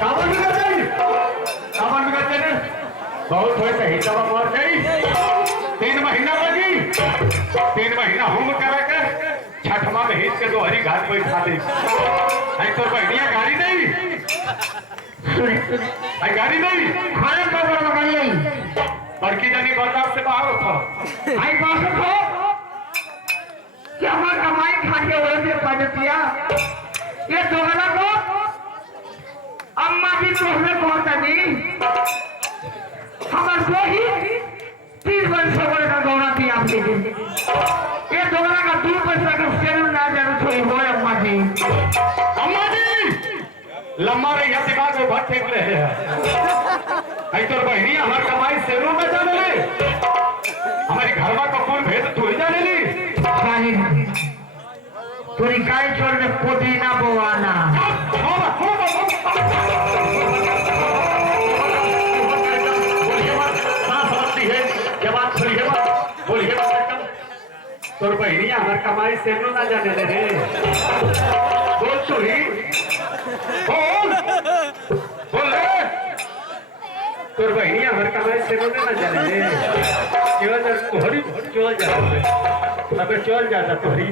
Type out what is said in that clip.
कामन बिगड़ जाई, कामन बिगड़ जाई, बहुत होए सही तब मर जाई। 3 महीना लगी, 3 महीना होम करे के छठमा में हित के दोहरी घाट पे खा दे। आई तो बढ़िया गाड़ी नहीं, आई गाड़ी नहीं, खाने पर लगा ले बड़की जानी बर्दाश्त से बाहर उठो। आई बात को क्या हमारा कमाई खा के वजह से पहुंचतिया ये दोगला को अम्मा जी तो हमें पहुंचा दी हमारे को ही 30 वर्ष से का गौरा थी आपके दिन ये दोगला का 2 पैसा का शेर ना जाने थोड़ी हो अम्मा जी। अम्मा जी लम्बा रे या दिमाग में बहुत फेंक रहे हैं। आई तो बहनी हमार कमाई शेरों में जाने ले, हमारी घरवा का कौन भेद तू ही जाने ली। पूरी गाय छोड़ के पोटी ना बोवाना तोर बहनी हमार कमाई शेरों ना जाने ले रे। बोल तू ही बोल, बोल रे तोर बहनी हमार कमाई शेरों ना जाने ले। केवल तोहरी चल जा, अबे चल जाता तोहरी।